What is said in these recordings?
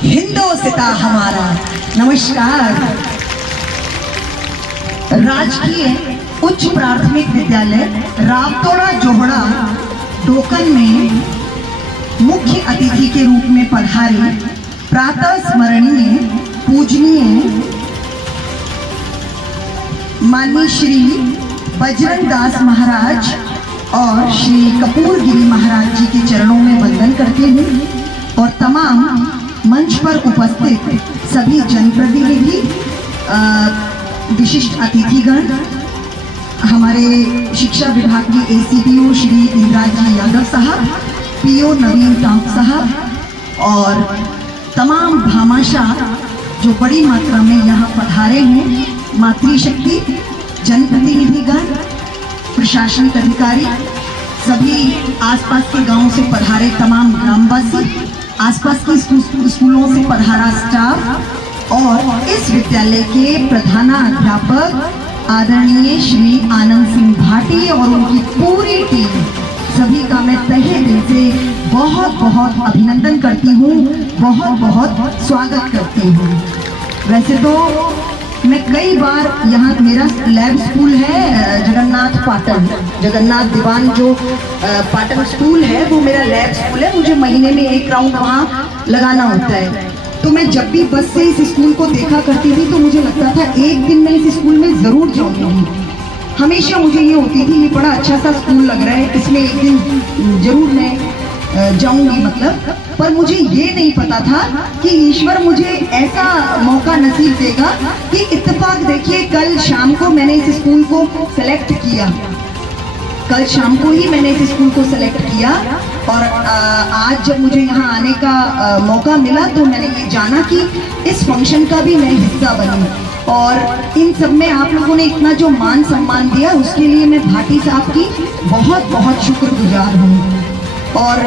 हिंदोसिता हमारा। नमस्कार। राजकीय उच्च प्राथमिक विद्यालय रावतोड़ा जोहड़ा डोकन में मुख्य अतिथि के रूप में पधारे प्रातः स्मरणीय पूजनीय माननीय श्री बजरंग दास महाराज और श्री कपूर गिरी महाराज जी के चरणों में वंदन करती हूँ और तमाम मंच पर उपस्थित सभी जनप्रतिनिधि, विशिष्ट अतिथिगण, हमारे शिक्षा विभाग के एसीपीओ श्री इंद्राज जी यादव साहब, पीओ नवीन टाँक साहब और तमाम भामाशाह जो बड़ी मात्रा में यहाँ पधारे हैं, मातृशक्ति, जनप्रतिनिधिगण, प्रशासनिक अधिकारी, सभी आसपास के गांवों से पधारे तमाम ग्रामवासी, आसपास के स्कूलों से पधारा स्टाफ और इस विद्यालय के प्रधानाध्यापक आदरणीय श्री आनंद सिंह भाटी और उनकी पूरी टीम, सभी का मैं तहे दिल से बहुत बहुत अभिनंदन करती हूँ, बहुत बहुत स्वागत करती हूँ। वैसे तो मैं कई बार यहाँ, मेरा लैब स्कूल है जगन्नाथ दीवान जो पाटन स्कूल है वो मेरा लैब स्कूल है। मुझे महीने में एक राउंड वहाँ लगाना होता है, तो मैं जब भी बस से इस स्कूल को देखा करती थी तो मुझे लगता था एक दिन मैं इस स्कूल में ज़रूर जाऊँगी। हमेशा मुझे ये होती थी ये बड़ा अच्छा सा स्कूल लग रहा है, इसमें एक दिन जरूर मैं जाऊंगी मतलब। पर मुझे ये नहीं पता था कि ईश्वर मुझे ऐसा मौका नसीब देगा कि इत्तेफाक देखिए कल शाम को मैंने इस स्कूल को सेलेक्ट किया, कल शाम को ही मैंने इस स्कूल को सेलेक्ट किया और आज जब मुझे यहाँ आने का मौका मिला तो मैंने ये जाना कि इस फंक्शन का भी मैं हिस्सा बनी और इन सब में आप लोगों ने इतना जो मान सम्मान दिया उसके लिए मैं भाटी साहब की बहुत बहुत शुक्रगुजार हूँ। और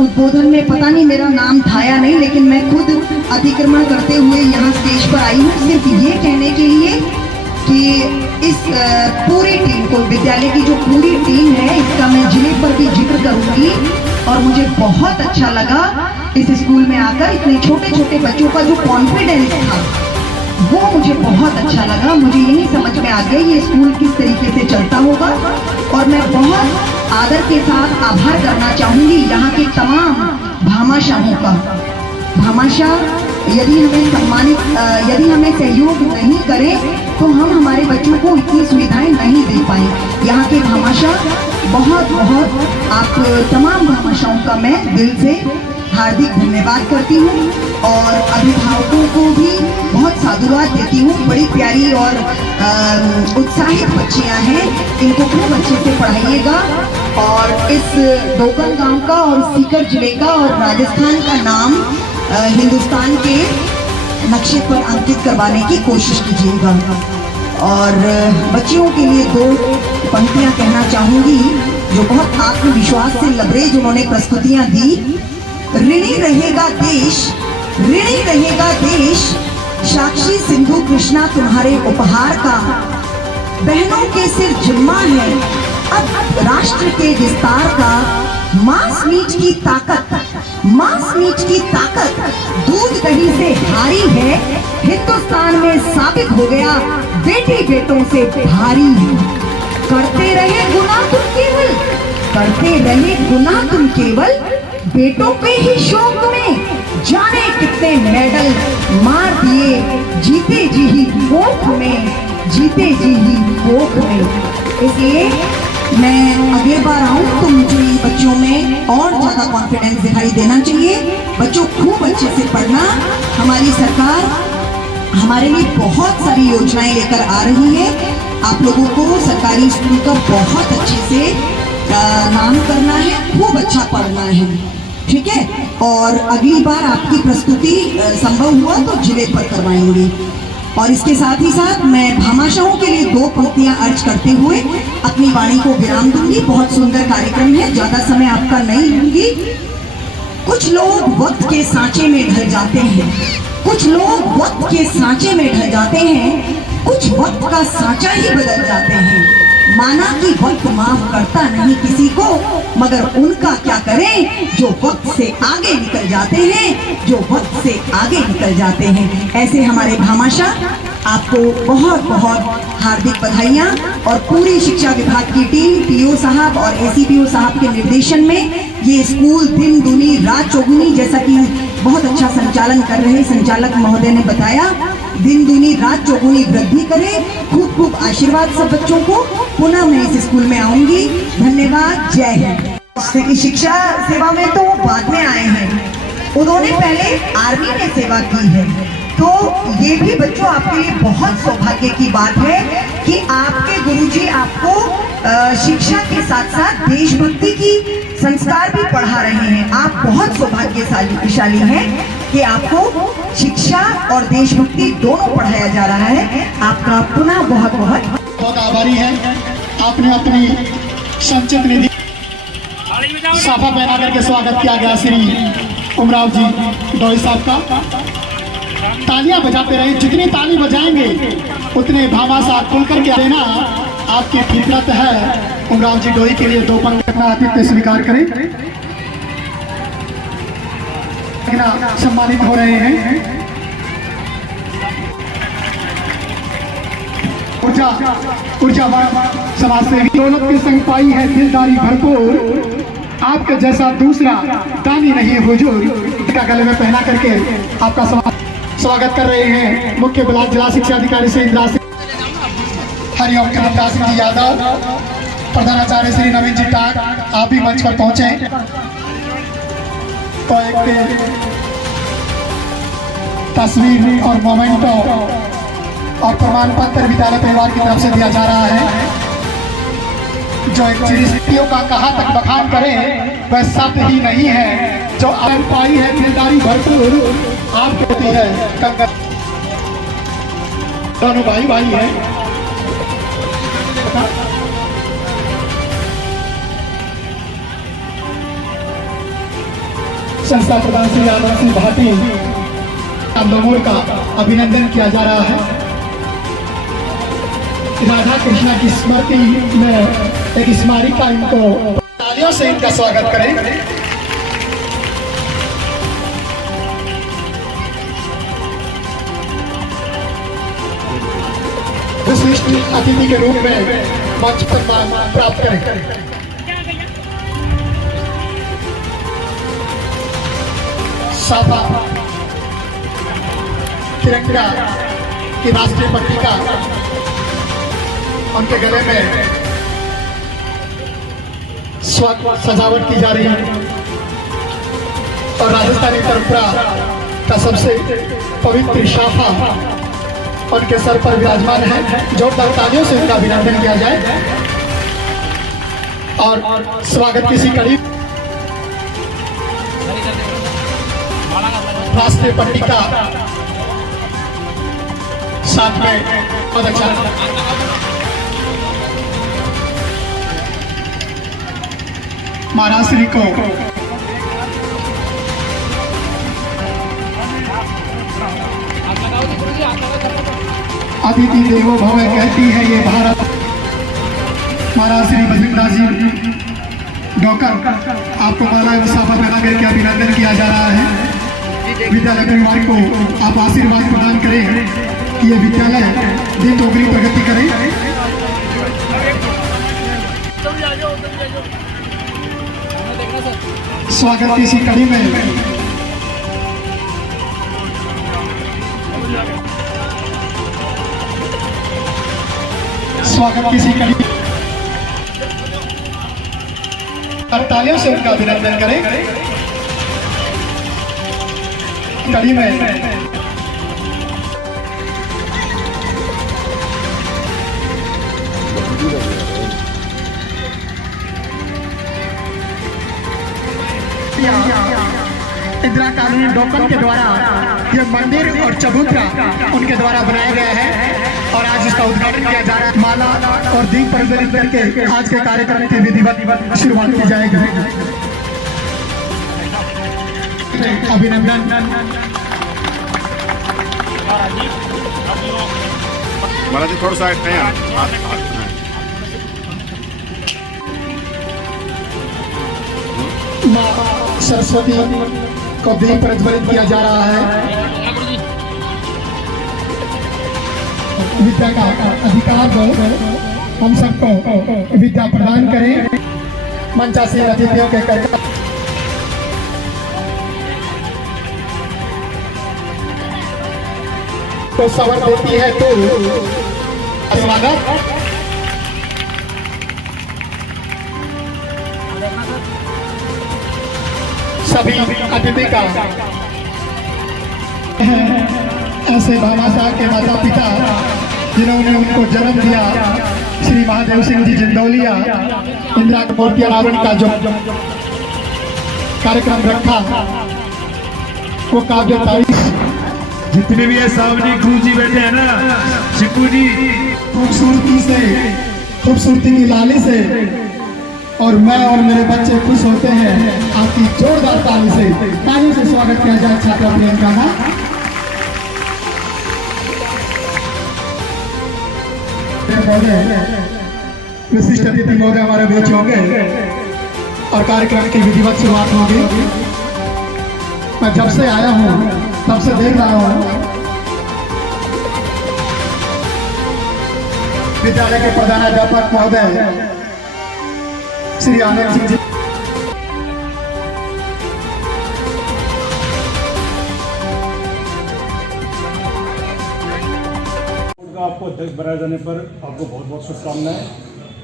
उद्बोधन में पता नहीं मेरा नाम था या नहीं, लेकिन मैं खुद अतिक्रमण करते हुए यहाँ स्टेज पर आई हूँ सिर्फ ये कहने के लिए कि इस पूरी टीम को, विद्यालय की जो पूरी टीम है, इसका मैं जिले पर भी जिक्र करूँगी और मुझे बहुत अच्छा लगा इस स्कूल में आकर। इतने छोटे छोटे बच्चों का जो कॉन्फिडेंस था वो मुझे बहुत अच्छा लगा। मुझे यही समझ में आ गया ये स्कूल किस तरीके से चलता होगा और मैं बहुत आदर के साथ आभार करना चाहूँगी यहाँ के तमाम भामाशाहों का। भामाशाह यदि हमें सहयोग नहीं करें तो हम हमारे बच्चों को इतनी सुविधाएं नहीं दे पाए। यहाँ के भामाशाह बहुत बहुत आप तमाम भामाशाहों का मैं दिल से हार्दिक धन्यवाद करती हूँ और अभिभावकों को भी बहुत साधुवाद देती हूँ। बड़ी प्यारी और उत्साहित बच्चियाँ हैं, इनको खूब अच्छे से पढ़ाइएगा और इस डोकन गांव का और सीकर जिले का और राजस्थान का नाम हिंदुस्तान के नक्शे पर अंकित करवाने की कोशिश कीजिएगा। और बच्चियों के लिए दो पंक्तियाँ कहना चाहूँगी जो बहुत आत्मविश्वास से लबरेज उन्होंने प्रस्तुतियाँ दी। ऋणी रहेगा देश, ऋणी रहेगा देश, साक्षी सिंधु कृष्णा तुम्हारे उपहार का। बहनों के सिर जिम्मा है अब राष्ट्र के विस्तार का। मांस मीट की ताकत, मांस मीट की ताकत दूध दही से भारी है। हिंदुस्तान में साबित हो गया बेटी बेटों से भारी है। करते रहे गुनाह तुम केवल, करते रहे गुनाह तुम केवल, बेटों के ही शौक में जाने कितने मेडल मार दिए। जीते जी ही कोख में, जीते जी ही कोख में। इसलिए मैं अगले बार आऊँ तो मुझे बच्चों में और ज़्यादा कॉन्फिडेंस दिखाई देना चाहिए। बच्चों खूब अच्छे से पढ़ना। हमारी सरकार हमारे लिए बहुत सारी योजनाएं लेकर आ रही है। आप लोगों को सरकारी स्कूल का बहुत अच्छे से नाम करना है, खूब अच्छा पढ़ना है, ठीक है। और अगली बार आपकी प्रस्तुति संभव हुआ तो जिले पर करवाएंगे। और इसके साथ ही साथ मैं भामाशाहों के लिए दो पंक्तियां अर्ज करते हुए अपनी वाणी को विराम दूंगी। बहुत सुंदर कार्यक्रम है, ज्यादा समय आपका नहीं लूंगी। कुछ लोग वक्त के सांचे में ढल जाते हैं, कुछ लोग वक्त के सांचे में ढल जाते हैं, कुछ वक्त का सांचा ही बदल जाते हैं। माना कि वक्त माफ करता नहीं किसी को, मगर उनका क्या करें जो वक्त से आगे निकल जाते हैं, जो वक्त से आगे निकल जाते हैं। ऐसे हमारे भामाशाह, आपको बहुत बहुत हार्दिक बधाइयाँ। और पूरी शिक्षा विभाग की टीम, पीओ साहब और एसीपीओ साहब के निर्देशन में ये स्कूल दिन दूनी रात चौगुनी, जैसा कि बहुत अच्छा संचालन कर रहे संचालक महोदय ने बताया, दिन दूनी रात चौगुनी वृद्धि करे। खूब खूब आशीर्वाद सब बच्चों को। पुनः मैं इस स्कूल में आऊंगी। धन्यवाद। जय हिंद। शिक्षा सेवा में तो बाद में आए हैं, उन्होंने पहले आर्मी में सेवा की है, तो ये भी बच्चों आपके लिए बहुत सौभाग्य की बात है कि आपके गुरुजी आपको शिक्षा के साथ साथ देशभक्ति की संस्कार भी पढ़ा रहे हैं। आप बहुत सौभाग्यशाली हैं कि आपको शिक्षा और देशभक्ति दोनों पढ़ाया जा रहा है। आपका पुनः बहुत बहुत आभारी है। आपने अपनी संचित निधि साफा पहना करके स्वागत किया गया श्री उमराव जी डोई साहब का। तालियां बजाते रहे, जितनी ताली बजाएंगे उतने भामाशाह खुल करके देना आपकी फितरत है। उमराव जी डोई के लिए 2 पल अपना आतिथ्य स्वीकार करें। सम्मानित हो रहे हैं। ऊर्जावान समाज सेवी, दौलत के संग पाई है दिलदारी भरपूर, आपके जैसा दूसरा दानी नहीं हुजूर। का गले में पहना करके आपका स्वागत कर रहे हैं मुख्य ब्लॉक जिला शिक्षा अधिकारी श्री इंदिरा हरिओम कमलदास जी यादव, प्रधानाचार्य श्री नवीन जी टाक, आप भी मंच पर पहुंचे तो एक तस्वीर और मोमेंटो और प्रमाण पत्र विद्यालय परिवार की तरफ से दिया जा रहा है, जो एक चिड़ियों का कहाँ तक बखान करे वह शब्द ही नहीं है। जो आप पाई है दिलदारी भरपूर आप होती है। दोनों भाई भाई है। संस्था प्रधान श्री आनंद सिंह भाटी लोगों का अभिनंदन किया जा रहा है। राधा कृष्णा की स्मृति में एक स्मारिका, इनको तालियों से इनका स्वागत करें। विशिष्ट अतिथि के रूप में मंच पर प्राप्त करें। साफा तिरंगा की राष्ट्रीय पत्रिका उनके गले में सजावट की जा रही है और राजस्थानी परंपरा का सबसे पवित्र शाफा उनके सर पर विराजमान है। जोरदार तालियों से उनका अभिनंदन किया जाए और स्वागत की सी कड़ी राष्ट्रीय पट्टिका साथ में बहुत अच्छा महाराष्ट्री को अतिथि देवो भव कहती है ये भारत। महाराज श्री बजरंगदास जी डॉक्टर, आपको माला एवं साफा पहना करके अभिनंदन किया जा रहा है। विद्यालय परिवार को आप आशीर्वाद प्रदान करें कि ये विद्यालय दिन दोगुनी प्रगति करे। स्वागत की इसी कड़ी में स्वागत की इसी कड़ी तालियों से उनका अभिनंदन करें। कड़ी में इंदिरा कॉलोनी डोकन के द्वारा ये मंदिर और चबूतरा उनके द्वारा बनाया गया है और आज इसका उद्घाटन किया जा रहा है। माला और दीप प्रज्वलित करके आज के कार्यक्रम की विधिवत शुरुआत की जाएगी। अभिनंदन। महाराज जी थोड़ा सा माँ सरस्वती को दीप प्रज्वलित किया जा रहा है। विद्या का अधिकार दो, हम सबको विद्या प्रदान करें। मंचासीन अतिथियों के कर तो सवर देती है तो स्वागत। सभी अतिथि का ऐसे बाबा साहब के माता पिता जिन्होंने उनको जन्म दिया, श्री महादेव सिंह जी जिंदौलिया, इंदिरा मूर्ति अनावरण का जो कार्यक्रम रखा वो काव्य तारीख जितने भी है सावनी गुरु जी बैठे हैं ना, शिपू जी खूबसूरती की लाली से और मैं और मेरे बच्चे खुश होते हैं। आपकी जोरदार ताली से स्वागत किया जाए छात्रा प्रियंका का। विशिष्ट अतिथि महोदय हमारे बीच होंगे और कार्यक्रम की विधिवत शुरुआत होगी। मैं जब से आया हूँ तब से देख रहा हूँ विद्यालय के प्रधानाध्यापक महोदय श्री आनंद सिंह जी आपको अध्यक्ष बनाए जाने पर आपको बहुत बहुत शुभकामनाएं।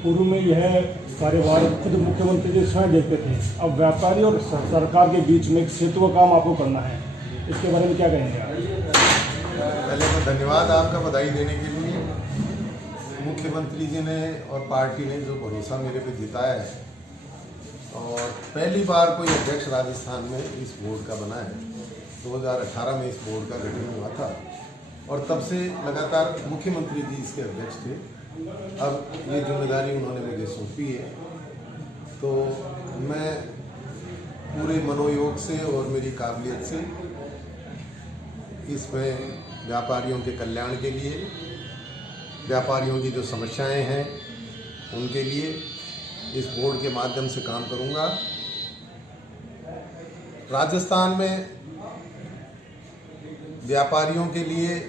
पूर्व में यह कार्यभार खुद मुख्यमंत्री जी स्वयं देखते थे, अब व्यापारी और सरकार के बीच में एक सेतु का काम आपको करना है, इसके बारे में क्या कहेंगे आप? पहले तो धन्यवाद आपका बधाई देने के लिए। मुख्यमंत्री जी ने और पार्टी ने जो भरोसा मेरे पे जताया है और पहली बार कोई अध्यक्ष राजस्थान में इस बोर्ड का बना है। 2018 में इस बोर्ड का गठन हुआ था और तब से लगातार मुख्यमंत्री जी इसके अध्यक्ष थे। अब ये जिम्मेदारी उन्होंने मुझे सौंपी है तो मैं पूरे मनोयोग से और मेरी काबिलियत से इसमें व्यापारियों के कल्याण के लिए, व्यापारियों की जो समस्याएं हैं उनके लिए इस बोर्ड के माध्यम से काम करूंगा। राजस्थान में व्यापारियों के लिए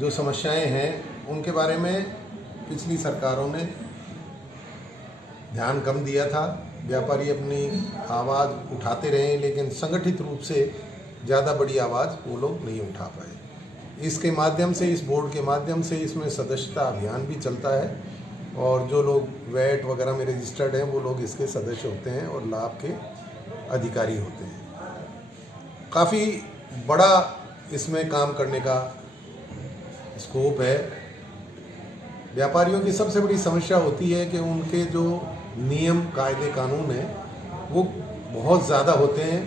जो समस्याएं हैं उनके बारे में पिछली सरकारों ने ध्यान कम दिया था। व्यापारी अपनी आवाज़ उठाते रहे लेकिन संगठित रूप से ज़्यादा बड़ी आवाज़ वो लोग नहीं उठा पाए। इसके माध्यम से, इस बोर्ड के माध्यम से इसमें सदस्यता अभियान भी चलता है और जो लोग वैट वगैरह में रजिस्टर्ड हैं वो लोग इसके सदस्य होते हैं और लाभ के अधिकारी होते हैं। काफ़ी बड़ा इसमें काम करने का स्कोप है। व्यापारियों की सबसे बड़ी समस्या होती है कि उनके जो नियम कायदे कानून हैं वो बहुत ज़्यादा होते हैं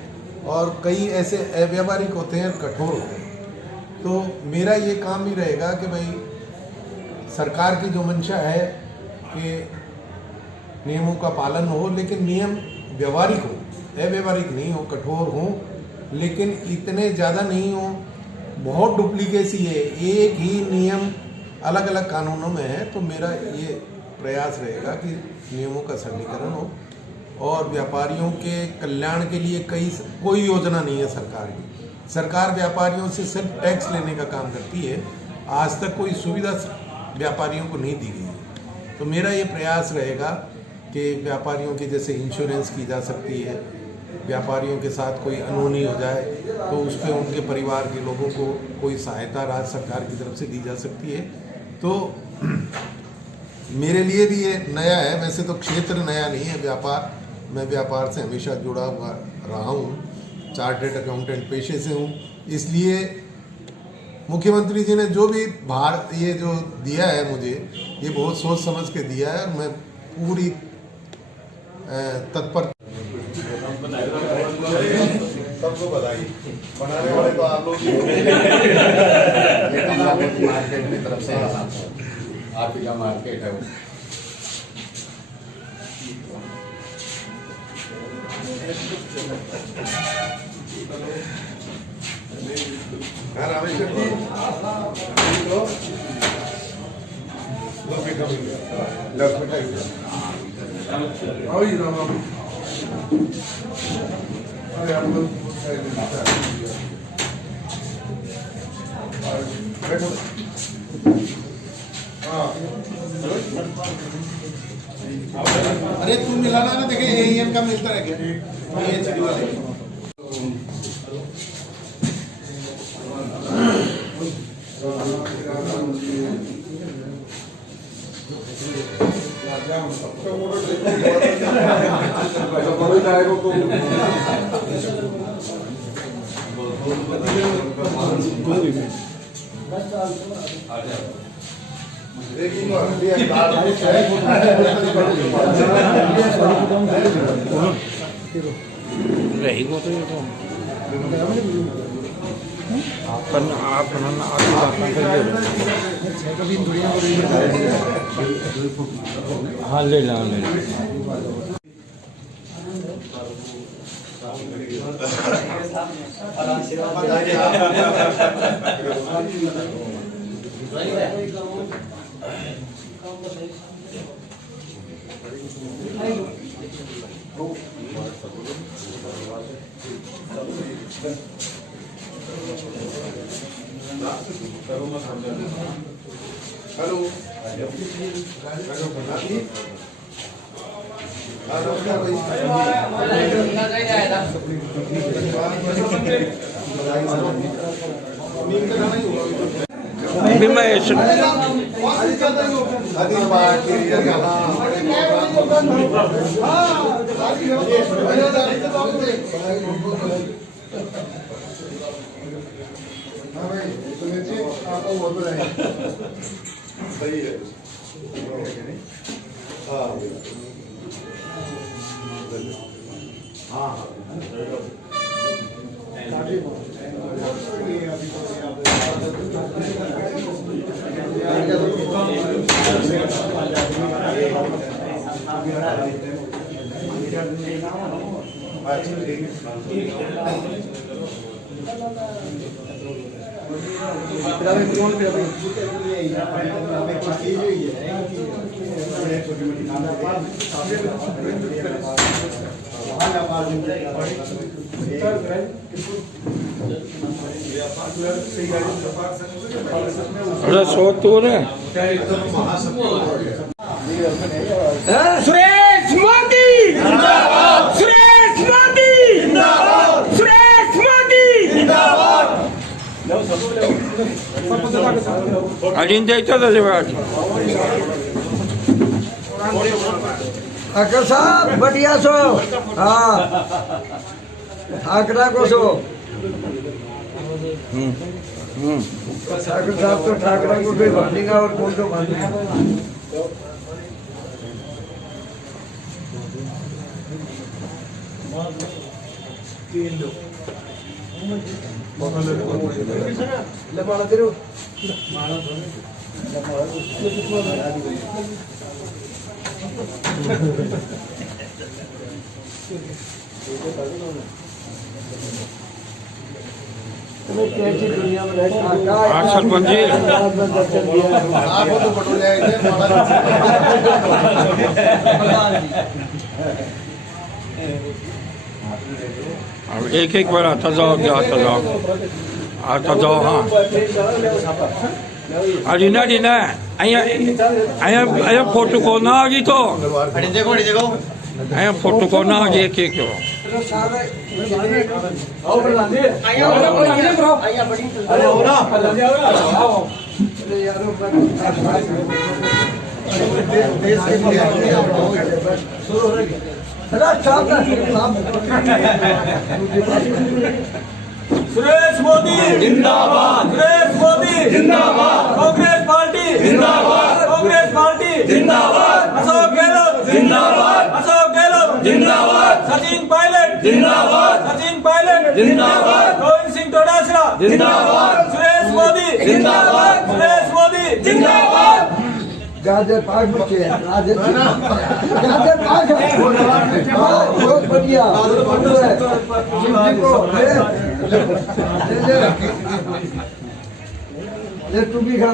और कई ऐसे अव्यावहारिक होते हैं, कठोर होते हैं। तो मेरा ये काम ही रहेगा कि भाई सरकार की जो मंशा है कि नियमों का पालन हो लेकिन नियम व्यवहारिक हो, अव्यवहारिक नहीं हो, कठोर हो लेकिन इतने ज़्यादा नहीं हो। बहुत डुप्लीकेसी है, एक ही नियम अलग अलग कानूनों में है। तो मेरा ये प्रयास रहेगा कि नियमों का सरलीकरण हो और व्यापारियों के कल्याण के लिए कोई योजना नहीं है सरकार की। सरकार व्यापारियों से सिर्फ टैक्स लेने का काम करती है, आज तक कोई सुविधा व्यापारियों को नहीं दी गई है। तो मेरा ये प्रयास रहेगा कि व्यापारियों के जैसे इंश्योरेंस की जा सकती है, व्यापारियों के साथ कोई अनहोनी हो जाए तो उस पर उनके परिवार के लोगों को कोई सहायता राज्य सरकार की तरफ से दी जा सकती है। तो मेरे लिए भी ये नया है। वैसे तो क्षेत्र नया नहीं है व्यापार, मैं व्यापार से हमेशा जुड़ा हुआ रहा हूँ, चार्टर्ड अकाउंटेंट पेशे से हूँ। इसलिए मुख्यमंत्री जी ने जो भी भार ये जो दिया है मुझे, ये बहुत सोच समझ के दिया है और मैं पूरी तत्पर। सबको बधाई। बनाने वाले तो आप लोग मार्केट की तरफ से आप ही का मार्केट है वो। रामेश्वर जी अरे तू मिलाना ना, देखे एएन का मिलता है क्या? एएचडी वाले हाँ ले ला सही है। हाँ अरे सो तो रे सुरेश मोदी जिंदाबाद, सुरेश मोदी जिंदाबाद, सुरेश मोदी जिंदाबाद। अजीन जायचं धन्यवाद। अकर साहब बढ़िया सो हाँ ठाकरा को सो ठाकर साहब तो ठाकरा को भी बांधेगा और कौन तो बांधेगा। कैसी दुनिया में सरपंच जी आपको तो पटोले आए थे अब एक एक बार आता जाओ हाँ अरीना रीना અહીંયા फोटो को ना आ गई तो અહીંયા फोटो को ना आ गई एक एक सुरेश मोदी जिंदाबाद, सुरेश मोदी जिंदाबाद, कांग्रेस पार्टी जिंदाबाद, कांग्रेस पार्टी जिंदाबाद, अशोक गहलोत जिंदाबाद, अशोक गहलोत जिंदाबाद, सचिन पायलट जिंदाबाद, सचिन पायलट जिंदाबाद, गोविंद सिंह डोटासरा जिंदाबाद, सुरेश मोदी जिंदाबाद, सुरेश मोदी जिंदाबाद। गाजर पाक बच्चे गाजर पाक बहुत बढ़िया ले तू भी खा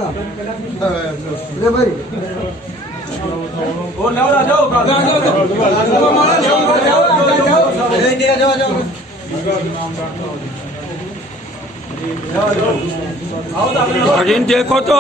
ले भाई और लाओ जाओ अजीन देखो तो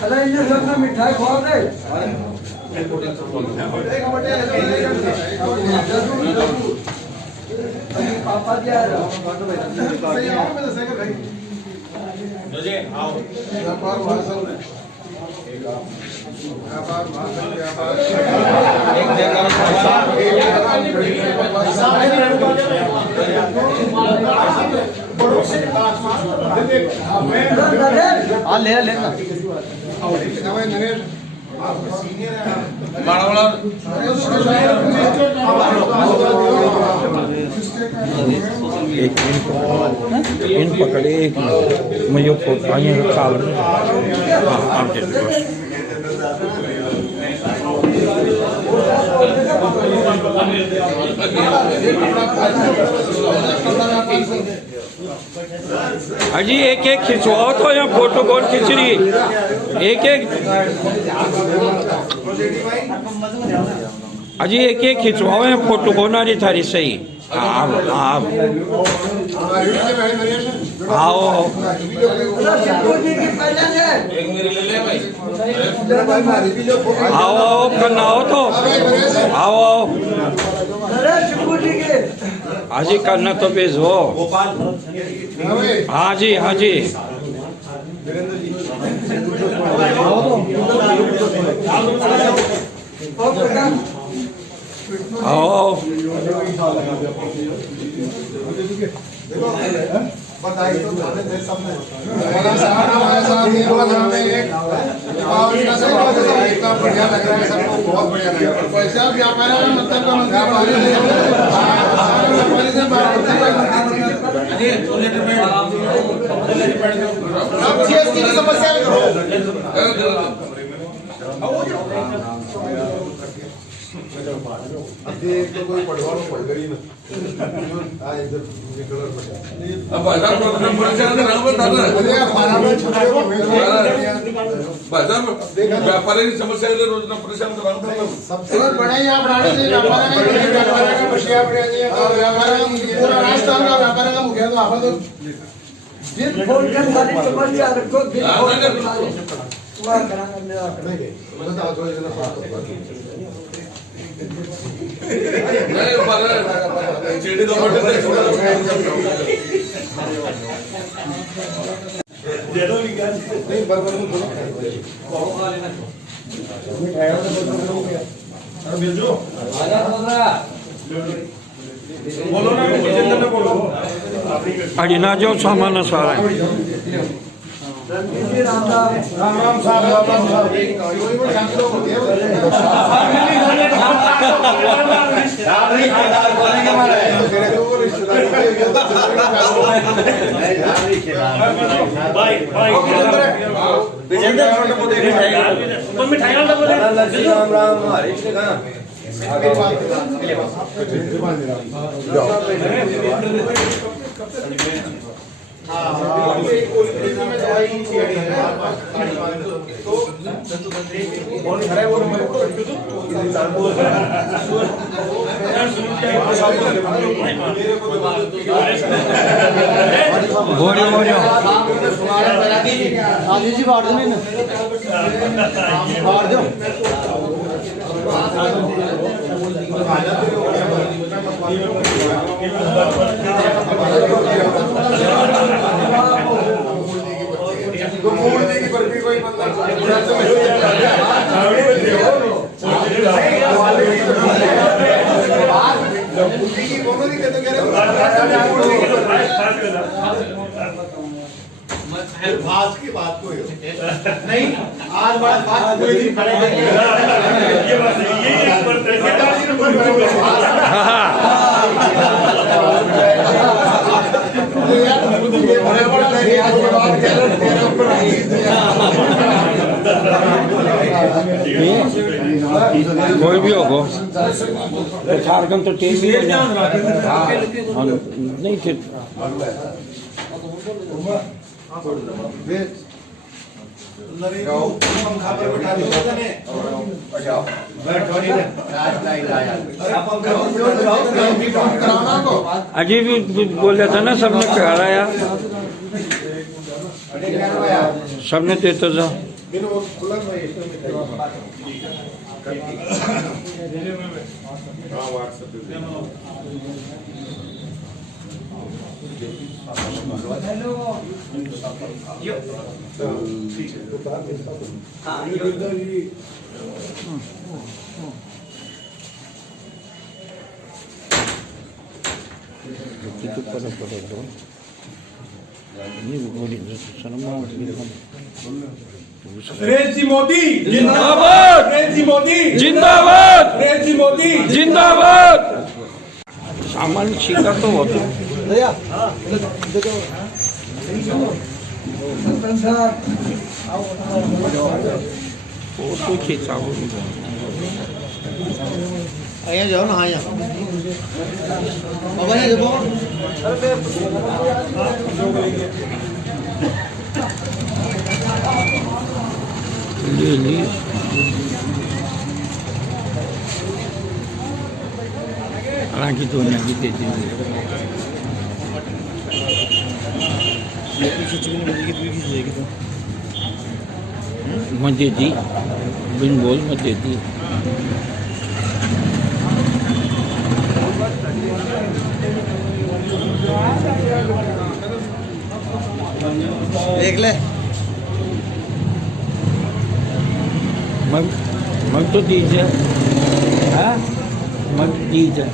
अरे इन्हें सबने मिठाई खवा दे पापा जी आ रहा ले लेना इन पकड़े एक मुझे फोटाइए खा लो अजी एक एक खिंचवाओ तो या फोटो कौन खींच रही एक एक अजी एक एक खिंचवाओ या फोटो कौन आ रही थारी सही आप आओ आओ आओ करना हो तो आओ आओ हाजी करना तो भेजो हाँ जी हाँ जी आओ बताइए तो बढ़िया लग रहा है सबको बहुत बढ़िया लग रहा है पैसा व्यापार मतलब जीएसटी की समस्या तो कोई पढ़वानो पड़ गई ना इधर कलर अब बाजार प्रोग्राम परिचालन रंग बता ना बाजार व्यापारी की समस्या है रोज ना परेशान कर रहा हूं सबसे बड़ा यहां बढ़ाने से व्यापार का बशिया बढ़िया नहीं है और व्यापार का पूरा राजस्थान का व्यापार का मुखिया तो आप तो दिन फोन कर सारी समस्या रखो दिन फोन कर हुआ कराना मेरा मतलब आज वाले दिन बात होगा नहीं पर चीड़ी तो मोटे से छोटा दे दो निकाल नहीं बर्गर में बोलो अरे भेजो आजा बोलो ना किचन में बोलो अजी ना जो सामान सारा राम राम साहब राम राम हरीश ने कहा जी बाढ़ दो ना बाढ़ दो मूर्ति की बर्फी कोई मतलब आज की बात कोई नहीं आज बात कोई नहीं ये बात है ये कोई भी होगा झारखंड तो टीम भी नहीं थे अजी भी बोल था ना सबने कराया सबने देता था नरेंद्र जी मोदी जिंदाबाद, नरेंद्र जी मोदी जिंदाबाद, नरेंद्र जी मोदी जिंदाबाद। सामान सीखा तो होतो फोटो खींचाओ અહીંયા જાઓ ને અહીંયા બાબા અહીંયા જવો ले ली हालांकि तो नहीं देती मजे दी बिन बोल मत देती देख ले मग तो दीजिए हाँ मग दीजिए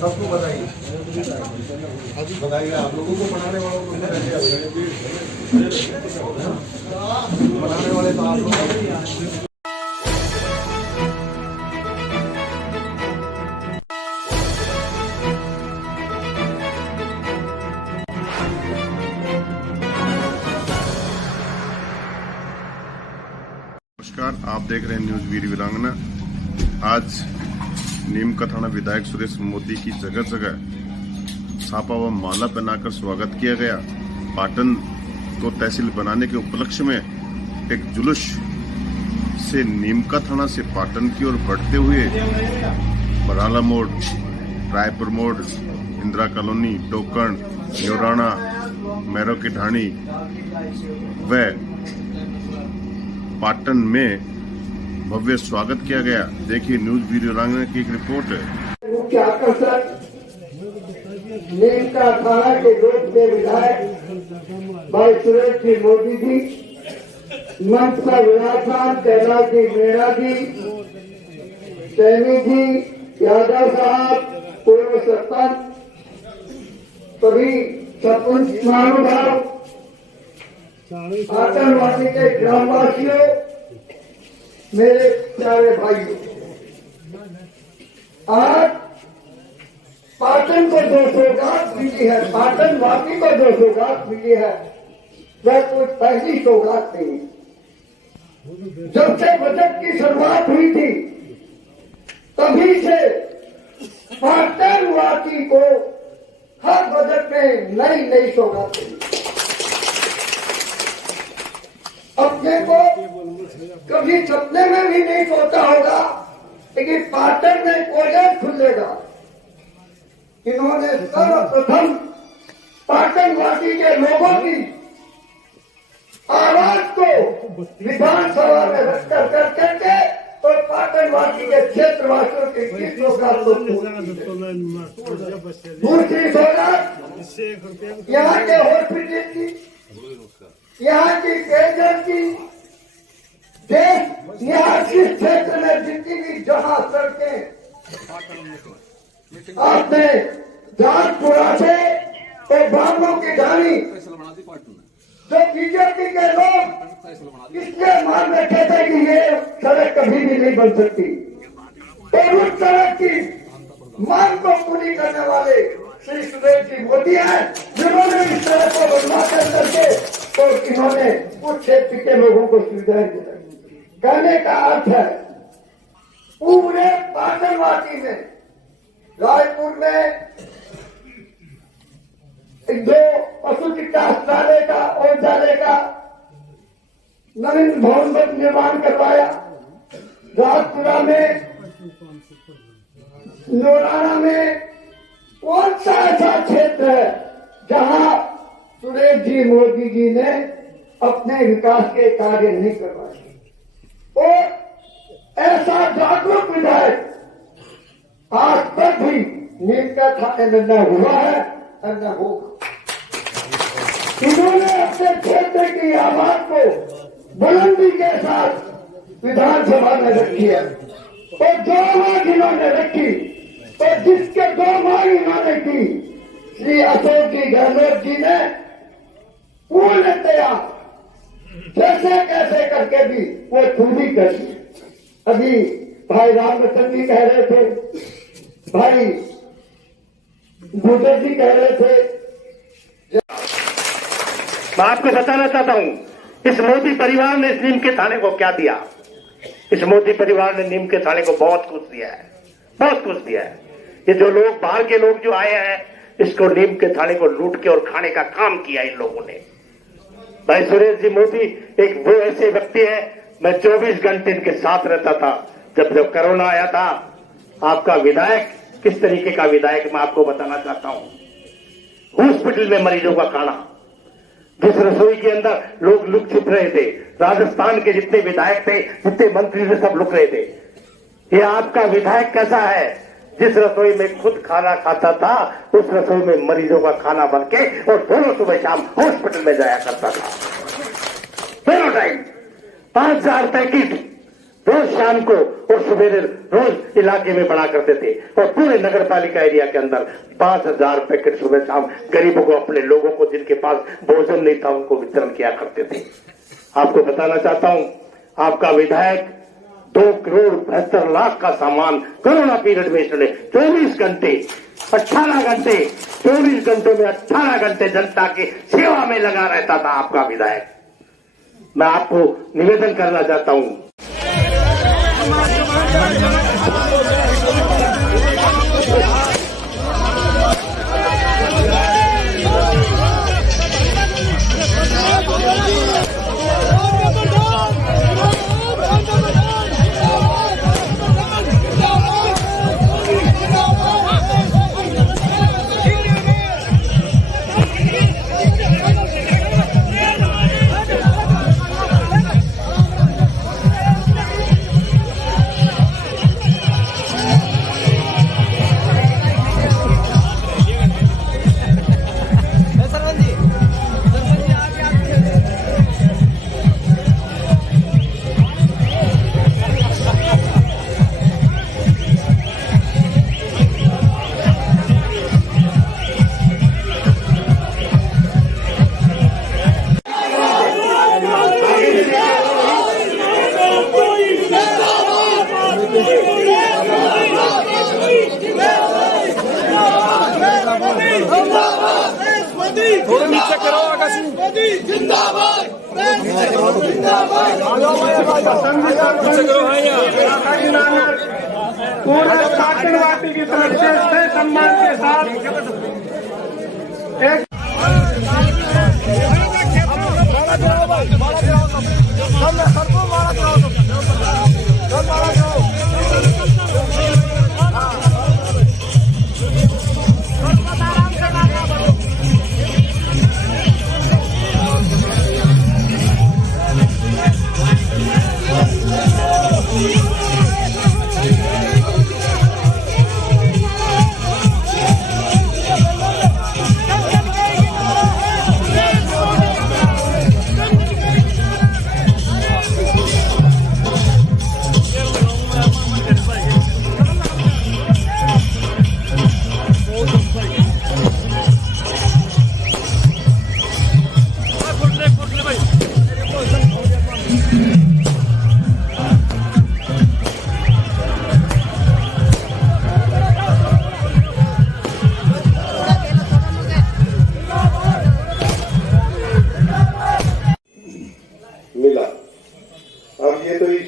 सबको बताइए बताइए आप लोगों को बनाने वालों को बनाने वाले तो आप लोग नमस्कार, आप देख रहे हैं न्यूज वीर वीरांगना। आज नीम का थाना विधायक सुरेश मोदी की जगह जगह छापा व माला पहनाकर स्वागत किया गया। पाटन को तहसील बनाने के उपलक्ष्य में एक जुलूस से नीमका थाना से पाटन की ओर बढ़ते हुए बराला मोड़, रायपुर मोड़, इंदिरा कॉलोनी, टोकन, न्योराना, मैरो की ढाणी व पाटन में भव्य स्वागत किया गया। देखिए न्यूज वीडियो वीरांगना की एक रिपोर्ट है। मुख्य आकर्षक नीमका थाना के लोक के विधायक भाई सुरेश जी मोदी जी, मंच पर विराजमान कैलाश जी मीणा जी, सैनी जी, यादव साहब, पूर्व सरपंच, सभी सरपंच महानुभाव, आतंकवादी के ग्रामवासियों, मेरे प्यारे भाइयों, आज पाटन को 2 सौगात मिली है, पाटन वासी को 2 सौगात मिली है। वह कोई पहली सौगात नहीं। जब से बजट की शुरुआत हुई थी तभी से पाटन वासी को हर बजट में नई नई सौगात मिली। अपने को कभी सपने में भी नहीं सोचा होगा लेकिन पाटन में कॉलेज खुलेगा। इन्होंने सर्वप्रथम पाटनवासी के लोगों की आवाज को विधानसभा में रख करके और पाटनवासी के क्षेत्रवासियों के किस सौगात को दूसरी सौगात यहाँ के हॉस्पिटल की, यहाँ की पेयजल की, देश यहाँ किस क्षेत्र में जितनी भी जहां सड़कें आपने जाजपुरा से तो बाबू की ढाणी जो बीजेपी के लोग इसलिए मान रखे थे कि ये सड़क कभी भी नहीं बन सकती, और उस सड़क की मांग को पूरी करने वाले श्री सुरेश जी मोदी हैं, जिन्होंने इस सड़क को बनवाकर करके तो इन्होंने उस क्षेत्र के लोगों को सुविधाएं दी। कहने का अर्थ है पूरे पाटनवासी में, रायपुर में जो पशु चिकित्सालय का औषधालय का नवीन भवन निर्माण करवाया, राजपुरा में, नोराना में कौन सा ऐसा क्षेत्र है जहां सुरेश जी मोदी जी ने अपने विकास के कार्य नहीं करवाए? और ऐसा जागरूक विधायक आज तक भी नीम का थाने में न हुआ है और न होगा। इन्होंने अपने क्षेत्र की आवाज को बुलंदी के साथ विधानसभा में रखी है, और जो मांग इन्होंने रखी, तो जिसके दो मांग इन्होंने की, श्री अशोक जी गहलोत जी ने पूर्णतया जैसे कैसे करके भी वो पूरी कर दी। अभी भाई रामरतन जी कह रहे थे, भाई गुजर जी कह रहे थे। मैं आपको बताना चाहता हूं, इस मोदी परिवार ने इस नीम के थाने को क्या दिया। इस मोदी परिवार ने नीम के थाने को बहुत कुछ दिया है, बहुत कुछ दिया है। ये जो लोग बाहर के लोग जो आए हैं, इसको नीम के थाने को लूट के और खाने का काम किया इन लोगों ने। भाई सुरेश जी मोदी एक वो ऐसे व्यक्ति है, मैं 24 घंटे इनके साथ रहता था। जब कोरोना आया था, आपका विधायक किस तरीके का विधायक मैं आपको बताना चाहता हूं। हॉस्पिटल में मरीजों का खाना, जिस रसोई के अंदर लोग लुक छिप रहे थे, राजस्थान के जितने विधायक थे, जितने मंत्री थे, सब लुक रहे थे। ये आपका विधायक कैसा है? जिस रसोई में खुद खाना खाता था, उस रसोई में मरीजों का खाना बन के और दोनों सुबह शाम हॉस्पिटल में जाया करता था। दोनों टाइम 5000 पैकेट रोज शाम को और सवेरे रोज इलाके में बना करते थे, और पूरे नगर पालिका एरिया के अंदर 5000 पैकेट सुबह शाम गरीबों को, अपने लोगों को जिनके पास भोजन नहीं था, उनको वितरण किया करते थे। आपको बताना चाहता हूं, आपका विधायक 2,72,00,000 का सामान कोरोना पीरियड में इसने 24 घंटे 24 घंटों में 18 घंटे जनता की सेवा में लगा रहता था आपका विधायक। मैं आपको निवेदन करना चाहता हूं, थोड़ा नीचे करो आकाश मोदी जिंदाबाद पूरा पाटनवासी की तरफ से सम्मान के साथ एक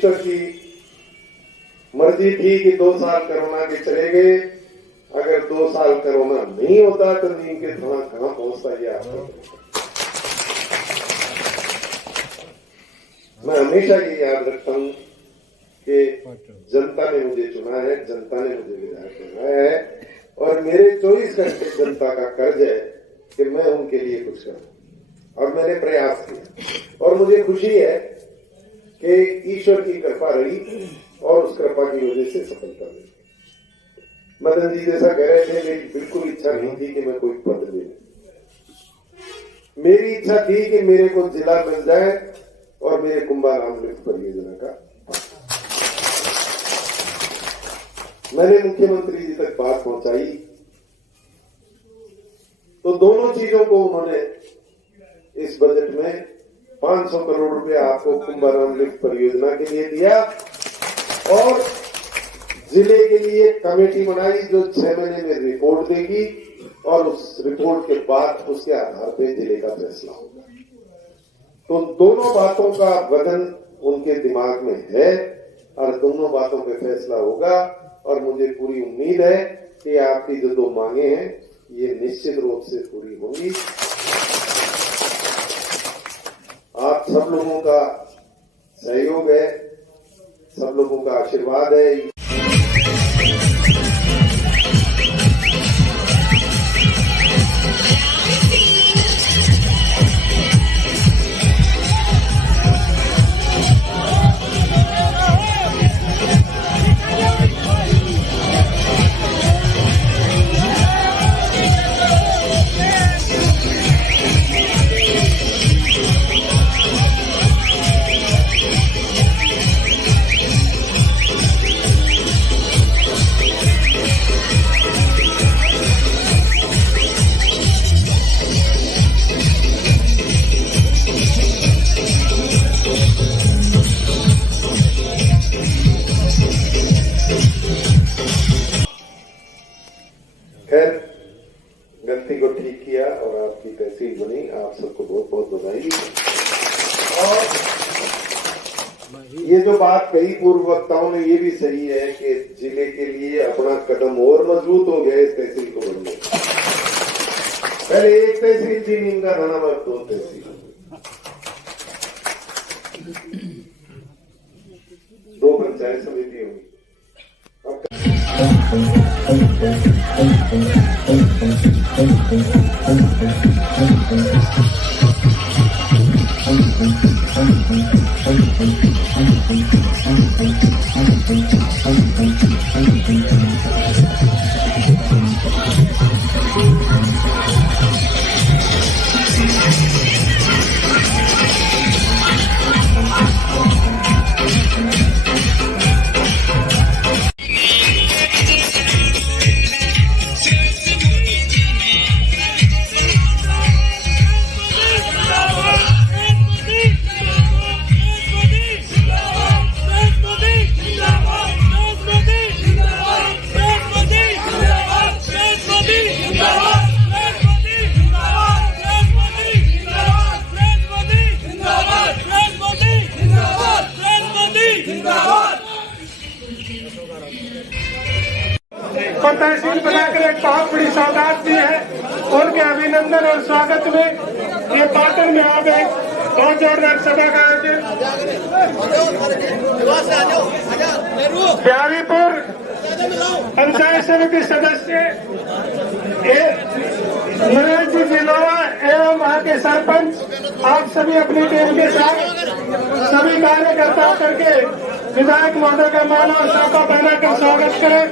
ईश्वर की मर्जी थी कि 2 साल कोरोना के चले गए। अगर 2 साल कोरोना नहीं होता तो नीम के थाना कहां पहुंचता ये आपको। मैं हमेशा ये याद रखता हूं कि जनता ने मुझे चुना है, जनता ने मुझे विधायक बनाया है और मेरे 24 घंटे जनता का कर्ज है कि मैं उनके लिए कुछ करूं और मैंने प्रयास किया और मुझे खुशी है कि ईश्वर की कृपा रही और उस कृपा की वजह से सफलता मिली। मदन जी जैसा कह रहे थे, मेरी बिल्कुल इच्छा नहीं थी कि मैं कोई पद ले लूं। मेरी इच्छा थी कि मेरे को जिला मिल जाए और मेरे कुंभाराम लिफ्ट परियोजना का मैंने मुख्यमंत्री जी तक बात पहुंचाई तो दोनों चीजों को उन्होंने इस बजट में 500 करोड़ रुपया आपको कुंभाराम लिफ्ट परियोजना के लिए दिया और जिले के लिए कमेटी बनाई जो 6 महीने में रिपोर्ट देगी और उस रिपोर्ट के बाद उसके आधार पर जिले का फैसला होगा। तो दोनों बातों का वजन उनके दिमाग में है और दोनों बातों पे फैसला होगा और मुझे पूरी उम्मीद है कि आपकी जो 2 मांगे हैं ये निश्चित रूप से पूरी होंगी। आप सब लोगों का सहयोग है, सब लोगों का आशीर्वाद है। खैर गलती को ठीक किया और आपकी तहसील बनी, आप सबको बहुत बहुत बधाई। और ये जो बात कही पूर्व वक्ताओं ने ये भी सही है कि जिले के लिए अपना कदम और मजबूत हो गया इस तहसील को बनने। पहले एक तहसील थी नीम का थाना, अब 2 तहसील, 2 पंचायत समिति होगी। और तहसील बनाकर एक बहुत बड़ी सौगात दी है। उनके अभिनंदन और स्वागत में ये पाटन में आप एक बहुत जोरदार सभा का आयोजन प्यारीपुर पंचायत समिति सदस्य नरेश जी जिलोवा एवं वहाँ के सरपंच, आप सभी अपनी टीम के साथ सभी कार्यकर्ता करके विधायक महोदय का माला और साफा पहनाकर स्वागत करें।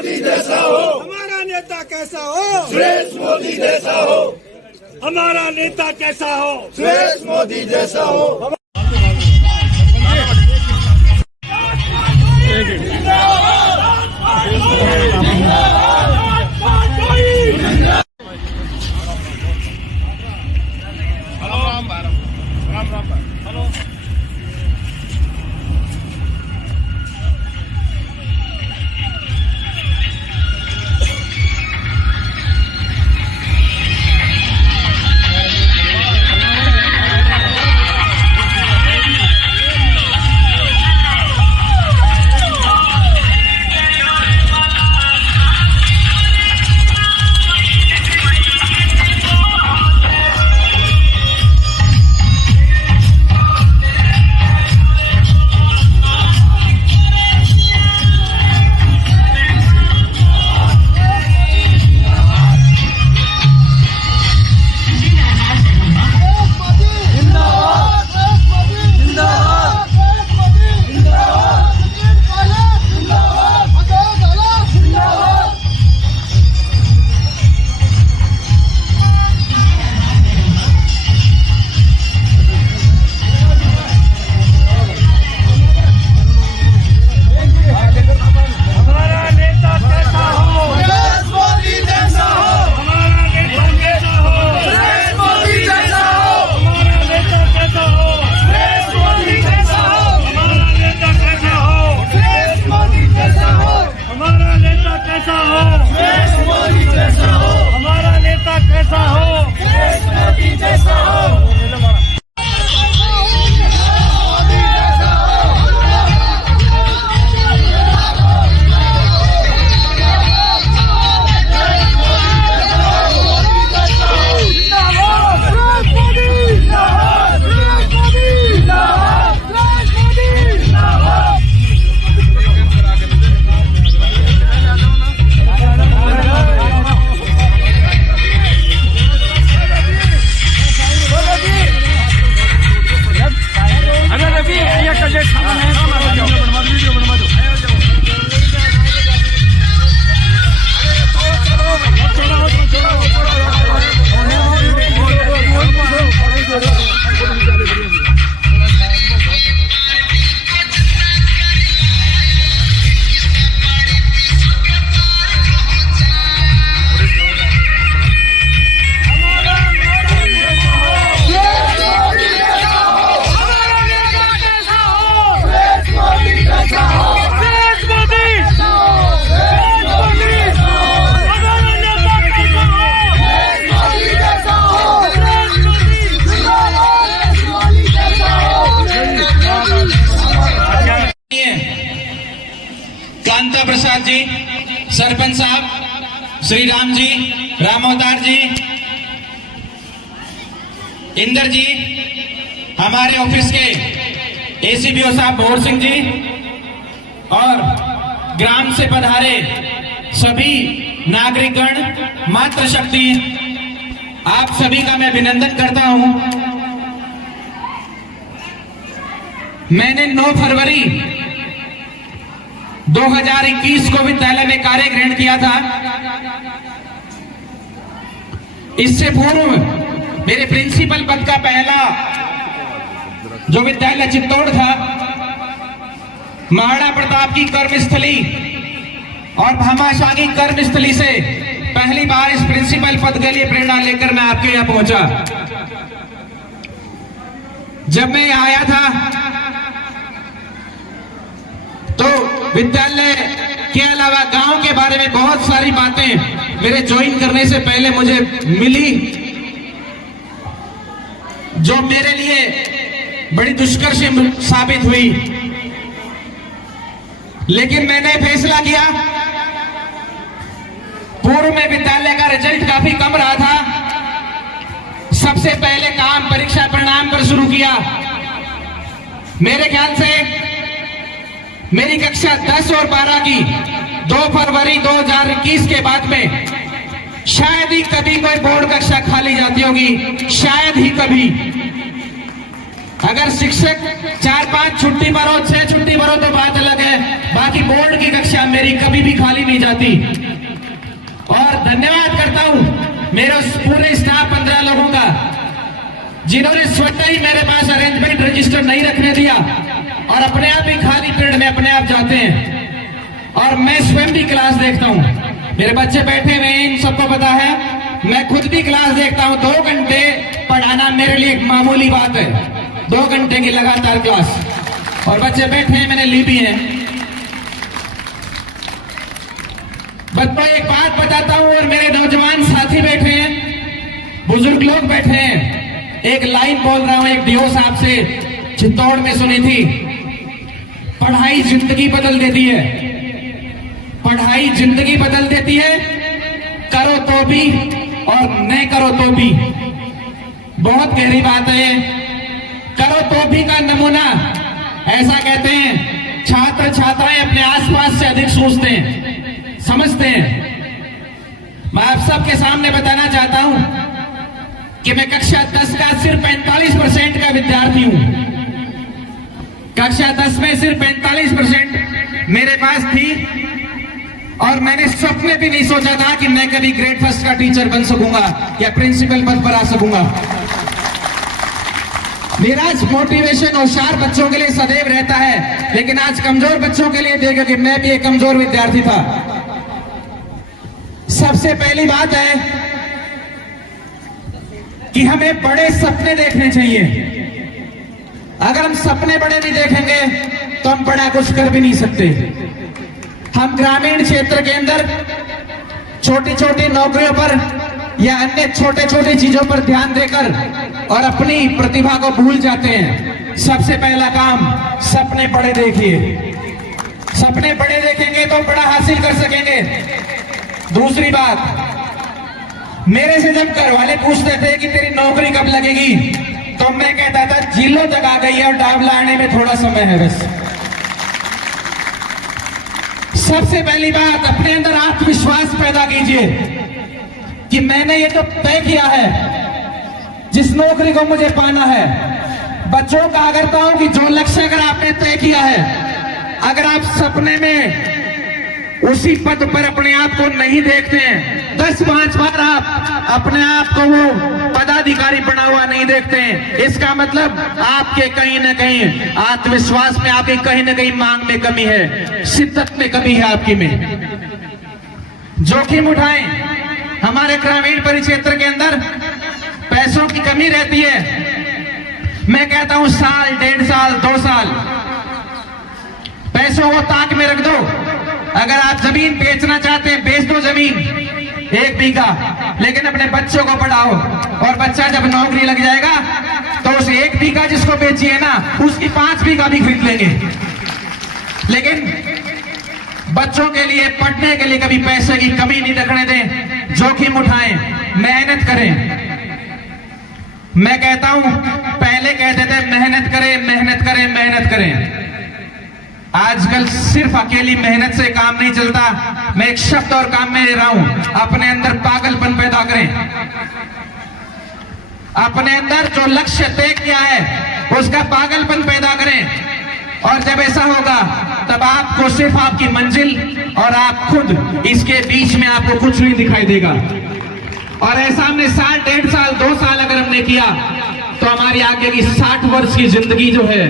मोदी जैसा हो। हमारा नेता कैसा हो? श्रेष्ठ मोदी जैसा हो। हमारा नेता कैसा हो? श्रेष्ठ मोदी जैसा हो। कांता प्रसाद जी, सरपंच साहब, श्री राम जी, राम अवतार जी, इंदर जी, हमारे ऑफिस के एसीपीओ साहब भोर सिंह जी और ग्राम से पधारे सभी नागरिकगण, मातृशक्ति, आप सभी का मैं अभिनंदन करता हूं। मैंने 9 फरवरी 2021 को विद्यालय में कार्य ग्रहण किया था। इससे पूर्व मेरे प्रिंसिपल पद का पहला जो विद्यालय चित्तौड़ था, महाराणा प्रताप की कर्मस्थली और भामाशाह की कर्मस्थली से पहली बार इस प्रिंसिपल पद के लिए प्रेरणा लेकर मैं आपके यहां पहुंचा। जब मैं यहां आया था तो विद्यालय के अलावा गांव के बारे में बहुत सारी बातें मेरे ज्वाइन करने से पहले मुझे मिली, जो मेरे लिए बड़ी दुष्कर साबित हुई। लेकिन मैंने फैसला किया, पूर्व में विद्यालय का रिजल्ट काफी कम रहा था, सबसे पहले काम परीक्षा परिणाम पर शुरू किया। मेरे ख्याल से मेरी कक्षा 10 और 12 की 2 फरवरी 2021 के बाद में शायद ही कभी कोई बोर्ड कक्षा खाली जाती होगी, शायद ही कभी। अगर शिक्षक 4-5 छुट्टी पर हो, 6 छुट्टी पर हो तो बात अलग है, बाकी बोर्ड की कक्षा मेरी कभी भी खाली नहीं जाती। और धन्यवाद करता हूं मेरे उस पूरे स्टाफ 15 लोगों का जिन्होंने स्वतः ही मेरे पास अरेंजमेंट रजिस्टर नहीं रखने दिया और अपने आप ही खाली पीरियड में अपने आप जाते हैं। और मैं स्वयं भी क्लास देखता हूं, मेरे बच्चे बैठे हुए हैं, इन सबको पता है, मैं खुद भी क्लास देखता हूं। 2 घंटे पढ़ाना मेरे लिए एक मामूली बात है, 2 घंटे की लगातार क्लास, और बच्चे बैठे हैं, मैंने ली भी है। बच्चों एक बात बताता हूं, और मेरे नौजवान साथी बैठे हैं, बुजुर्ग लोग बैठे हैं, एक लाइन बोल रहा हूं, एक डीओ साहब से चित्तौड़ में सुनी थी, पढ़ाई जिंदगी बदल देती है, पढ़ाई जिंदगी बदल देती है, करो तो भी और नहीं करो तो भी। बहुत गहरी बात है। करो तो भी का नमूना ऐसा कहते हैं, छात्र छात्राएं अपने आसपास से अधिक सोचते हैं, समझते हैं। मैं आप सबके सामने बताना चाहता हूं कि मैं कक्षा 10 का सिर्फ 45% का विद्यार्थी हूं। कक्षा 10 में सिर्फ 45% मेरे पास थी, और मैंने स्वप्न में भी नहीं सोचा था कि मैं कभी ग्रेड फर्स्ट का टीचर बन सकूंगा या प्रिंसिपल पद पर आ सकूंगा। मेरा आज मोटिवेशन होशियार बच्चों के लिए सदैव रहता है, लेकिन आज कमजोर बच्चों के लिए देखो कि मैं भी एक कमजोर विद्यार्थी था। सबसे पहली बात है कि हमें बड़े सपने देखने चाहिए। अगर हम सपने बड़े नहीं देखेंगे तो हम बड़ा कुछ कर भी नहीं सकते। हम ग्रामीण क्षेत्र के अंदर छोटी छोटी नौकरियों पर या अन्य छोटे छोटे चीजों पर ध्यान देकर और अपनी प्रतिभा को भूल जाते हैं। सबसे पहला काम, सपने बड़े देखिए। सपने बड़े देखेंगे तो बड़ा हासिल कर सकेंगे। दूसरी बात, मेरे से जब घर वाले पूछते थे कि तेरी नौकरी कब लगेगी, तो मैं कहता था जिलो तक आ गई है और डावला आने में थोड़ा समय है बस। सबसे पहली बात, अपने अंदर आत्मविश्वास पैदा कीजिए कि मैंने ये तो तय किया है जिस नौकरी को मुझे पाना है। बच्चों कहा करता हूं कि जो लक्ष्य अगर आपने तय किया है, अगर आप सपने में उसी पद पर अपने आप को नहीं देखते हैं, 10-5 बार आप अपने आप को वो पदाधिकारी बना हुआ नहीं देखते हैं, इसका मतलब आपके कहीं ना कहीं आत्मविश्वास में, आपके कहीं ना कहीं मांग में कमी है, शिद्दत में कमी है आपकी में। जोखिम उठाएं। हमारे ग्रामीण परिक्षेत्र के अंदर पैसों की कमी रहती है। मैं कहता हूं साल, 1.5 साल, 2 साल पैसों को ताक में रख दो। अगर आप जमीन बेचना चाहते हैं, बेच दो जमीन 1 बीघा, लेकिन अपने बच्चों को पढ़ाओ, और बच्चा जब नौकरी लग जाएगा तो उस 1 बीघा जिसको बेचिए ना, उसकी 5 बीघा भी खरीद लेंगे। लेकिन बच्चों के लिए, पढ़ने के लिए कभी पैसे की कमी नहीं रखने दें। जोखिम उठाएं, मेहनत करें। मैं कहता हूं, पहले कहते थे मेहनत करें, मेहनत करें, मेहनत करें। आजकल सिर्फ अकेली मेहनत से काम नहीं चलता। मैं एक शब्द और काम में ले रहा हूं, अपने अंदर पागलपन पैदा करें। अपने अंदर जो लक्ष्य तय किया है उसका पागलपन पैदा करें, और जब ऐसा होगा तब आपको सिर्फ आपकी मंजिल और आप खुद, इसके बीच में आपको कुछ नहीं दिखाई देगा। और ऐसा हमने साल, 1.5 साल, 2 साल अगर हमने किया तो हमारी आगे की 60 वर्ष की जिंदगी जो है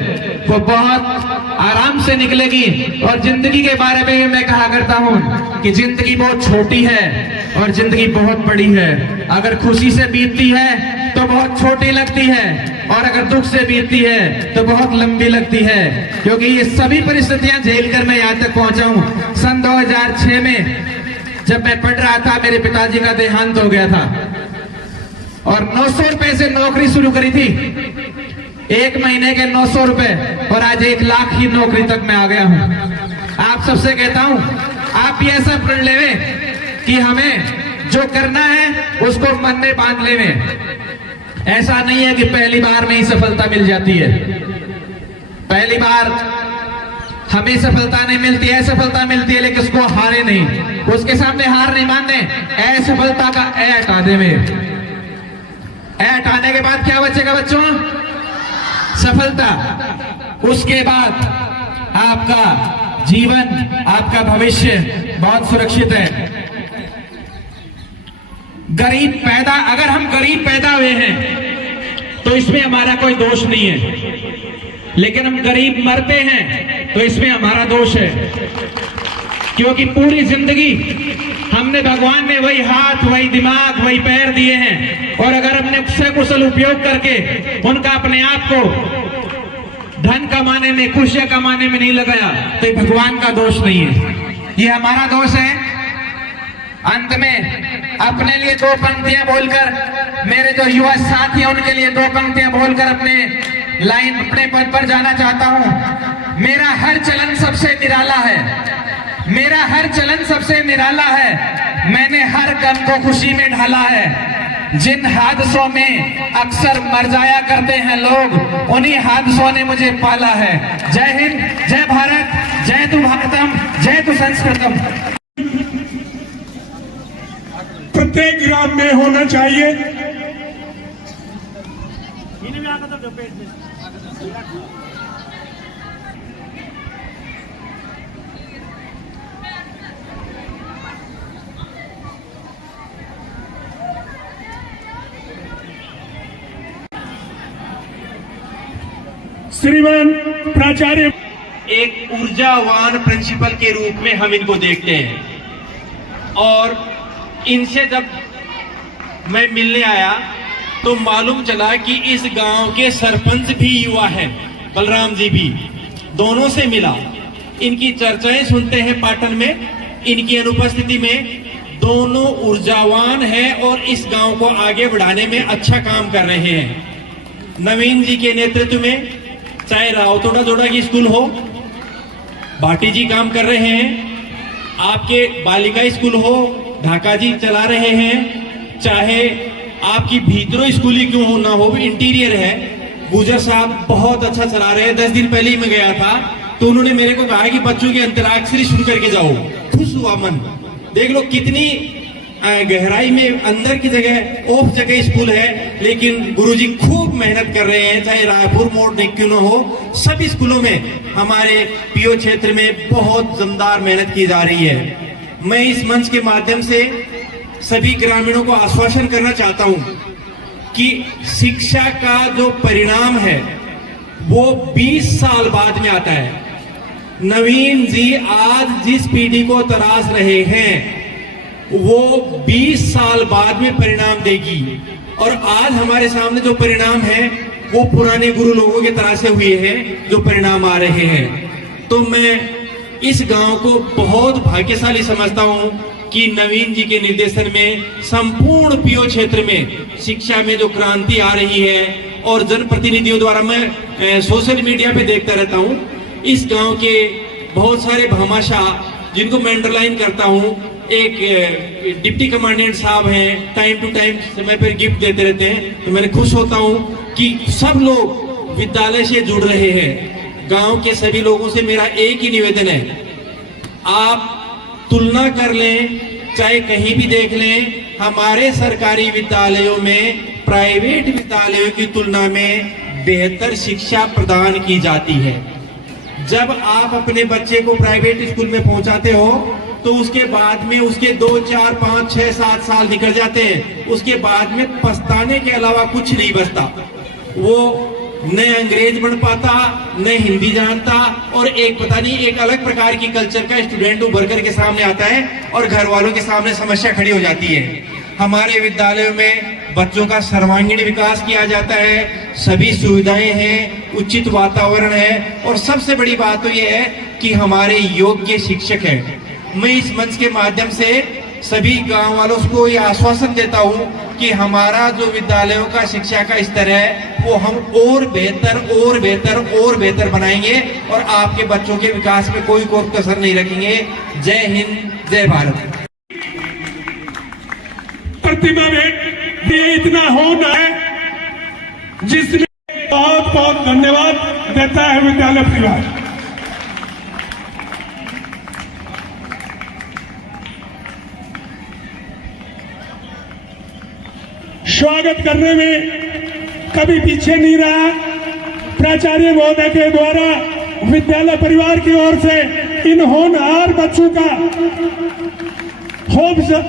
वो बहुत आराम से निकलेगी। और जिंदगी के बारे में मैं कहा करता हूं कि जिंदगी बहुत छोटी है और जिंदगी बहुत बड़ी है। अगर खुशी से बीतती है तो बहुत छोटी लगती है, और अगर दुख से बीतती है तो बहुत लंबी लगती है। क्योंकि ये सभी परिस्थितियां झेलकर मैं यहाँ तक पहुंचा हूं। सन 2006 में जब मैं पढ़ रहा था, मेरे पिताजी का देहांत हो गया था, और 900 रुपए से नौकरी शुरू करी थी, 1 महीने के 900 रुपए, और आज 1 लाख की नौकरी तक मैं आ गया हूं। आप सबसे कहता हूं, आप भी ऐसा प्रण लेवे कि हमें जो करना है उसको मन में बांध लेवे। ऐसा नहीं है कि पहली बार में ही सफलता मिल जाती है। पहली बार हमें सफलता नहीं मिलती है, सफलता मिलती है, लेकिन उसको हारे नहीं, उसके सामने हार नहीं मानने। असफलता का ए हटा दे में, ए हटाने के बाद क्या बचेगा बच्चों? सफलता, उसके बाद आपका जीवन, आपका भविष्य बहुत सुरक्षित है। गरीब पैदा, अगर हम गरीब पैदा हुए हैं तो इसमें हमारा कोई दोष नहीं है, लेकिन हम गरीब मरते हैं तो इसमें हमारा दोष है, क्योंकि पूरी जिंदगी हमने, भगवान ने वही हाथ, वही दिमाग, वही पैर दिए हैं, और अगर हमने सकुशल उपयोग करके उनका अपने आप को धन कमाने में, खुशियां कमाने में नहीं लगाया तो ये भगवान का दोष नहीं है, ये हमारा दोष है। अंत में अपने लिए दो पंक्तियां बोलकर, मेरे जो युवा साथी हैं उनके लिए दो पंक्तियां बोलकर अपने अपने पद पर जाना चाहता हूं। मेरा हर चलन सबसे निराला है, मेरा हर चलन सबसे निराला है, मैंने हर गम को खुशी में ढाला है। जिन हादसों में अक्सर मर जाया करते हैं लोग, उन्हीं हादसों ने मुझे पाला है। जय हिंद, जय भारत, जय तु भारतम, जय तु संस्कृतम। प्रत्येक ग्राम में होना चाहिए। श्रीमान प्राचार्य, एक ऊर्जावान प्रिंसिपल के रूप में हम इनको देखते हैं, और इनसे जब मैं मिलने आया तो मालूम चला कि इस गांव के सरपंच भी युवा हैं, बलराम जी भी, दोनों से मिला। इनकी चर्चाएं सुनते हैं पाटन में, इनकी अनुपस्थिति में। दोनों ऊर्जावान हैं और इस गांव को आगे बढ़ाने में अच्छा काम कर रहे हैं। नवीन जी के नेतृत्व में, चाहे रावतोड़ा जोड़ा की स्कूल हो, भाटी जी काम कर रहे हैं, आपके बालिका स्कूल हो, ढाका जी चला रहे हैं, चाहे आपकी भीतरो स्कूली क्यों हो ना हो, इंटीरियर है, गुजर साहब बहुत अच्छा चला रहे हैं। 10 दिन पहले ही मैं गया था तो उन्होंने मेरे को कहा कि बच्चों की अंतराक्षरी शुरू करके जाओ। खुश हुआ मन, देख लो कितनी गहराई में अंदर की जगह, ऑफ जगह स्कूल है, लेकिन गुरुजी खूब मेहनत कर रहे हैं। चाहे रायपुर मोड़ क्यों न हो, सभी स्कूलों में हमारे पीओ क्षेत्र में बहुत दमदार मेहनत की जा रही है। मैं इस मंच के माध्यम से सभी ग्रामीणों को आश्वासन करना चाहता हूं कि शिक्षा का जो परिणाम है वो 20 साल बाद में आता है। नवीन जी आज जिस पीढ़ी को तराश रहे हैं वो 20 साल बाद में परिणाम देगी, और आज हमारे सामने जो परिणाम है वो पुराने गुरु लोगों के तरह से हुए हैं जो परिणाम आ रहे हैं। तो मैं इस गांव को बहुत भाग्यशाली समझता हूं कि नवीन जी के निर्देशन में संपूर्ण पीओ क्षेत्र में शिक्षा में जो क्रांति आ रही है, और जनप्रतिनिधियों द्वारा मैं सोशल मीडिया पे देखता रहता हूं, इस गांव के बहुत सारे भामाशाह जिनको मैं अंडरलाइन करता हूं, एक डिप्टी कमांडेंट साहब हैं, टाइम टू टाइम समय पर गिफ्ट देते रहते हैं, तो मैंने खुश होता हूं कि सब लोग विद्यालय से जुड़ रहे हैं। गांव के सभी लोगों से मेरा एक ही निवेदन है, आप तुलना कर लें, चाहे कहीं भी देख लें, हमारे सरकारी विद्यालयों में प्राइवेट विद्यालयों की तुलना में बेहतर शिक्षा प्रदान की जाती है। जब आप अपने बच्चे को प्राइवेट स्कूल में पहुंचाते हो तो उसके बाद में उसके 2, 4, 5, 6, 7 साल निकल जाते हैं, उसके बाद में पछताने के अलावा कुछ नहीं बचता। वो न अंग्रेज बन पाता, न हिंदी जानता, और एक पता नहीं एक अलग प्रकार की कल्चर का स्टूडेंट उभर करके सामने आता है और घर वालों के सामने समस्या खड़ी हो जाती है। हमारे विद्यालयों में बच्चों का सर्वांगीण विकास किया जाता है, सभी सुविधाएं हैं, उचित वातावरण है, और सबसे बड़ी बात तो यह है कि हमारे योग्य शिक्षक हैं। मैं इस मंच के माध्यम से सभी गांव वालों को यह आश्वासन देता हूं कि हमारा जो विद्यालयों का शिक्षा का स्तर है वो हम और बेहतर बनाएंगे, और आपके बच्चों के विकास में कोई कसर नहीं रखेंगे। जय हिंद, जय भारत। प्रतिभा भेंट ये इतना होना है जिसमें बहुत बहुत धन्यवाद देता है विद्यालय परिवार। स्वागत करने में कभी पीछे नहीं रहा, प्राचार्य महोदय के द्वारा विद्यालय परिवार की ओर से इन होनहार बच्चों का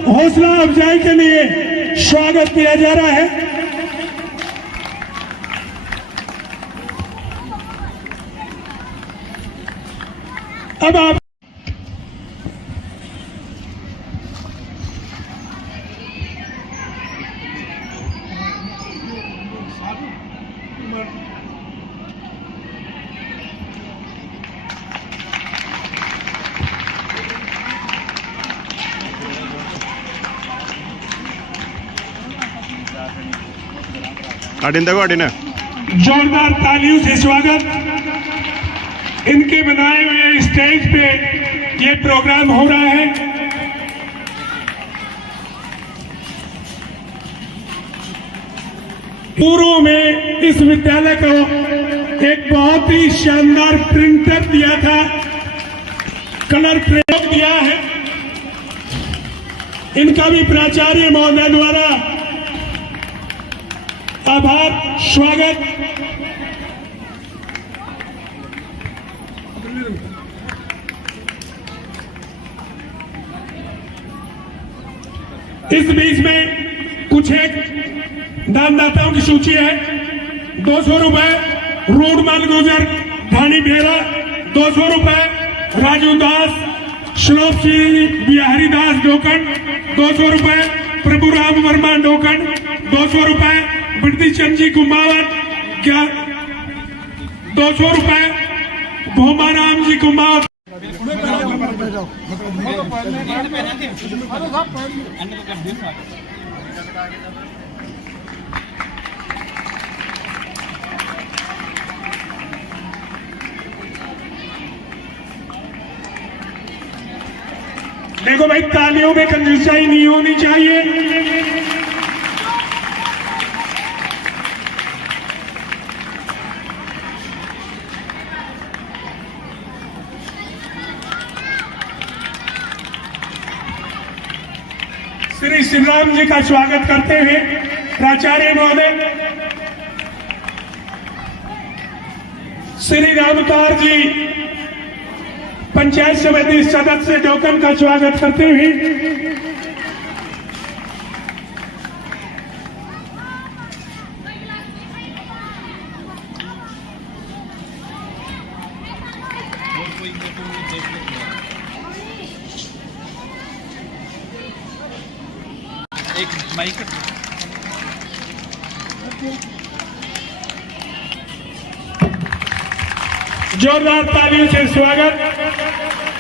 हौसला अफजाई के लिए स्वागत किया जा रहा है। अब आप जोरदार तालियों से स्वागत। इनके बनाए हुए स्टेज पे ये प्रोग्राम हो रहा है। पूर्व में इस विद्यालय को एक बहुत ही शानदार प्रिंटर दिया था, कलर प्रयोग दिया है। इनका भी प्राचार्य महोदय द्वारा आभार, स्वागत। इस बीच में कुछ एक दानदाताओं की सूची है। 200 रुपए रोड माल गुजर धानी बेरा, 200 रुपए राजू दास श्लोक श्री बिहारी दास डोकन, 200 रुपए प्रभु राम वर्मा डोकन, 200 रुपए बिरती चंद जी कुमावत, क्या 200 रुपए भोमाराम जी कुमावत। देखो भाई, तालियों में कंजूसाई नहीं होनी चाहिए। श्री शिवराम जी का स्वागत करते हुए प्राचार्य महोदय श्री रामतार जी पंचायत समिति सदस्य डोकन का स्वागत करते हुए एक माइक जोरदार तालियों से स्वागत।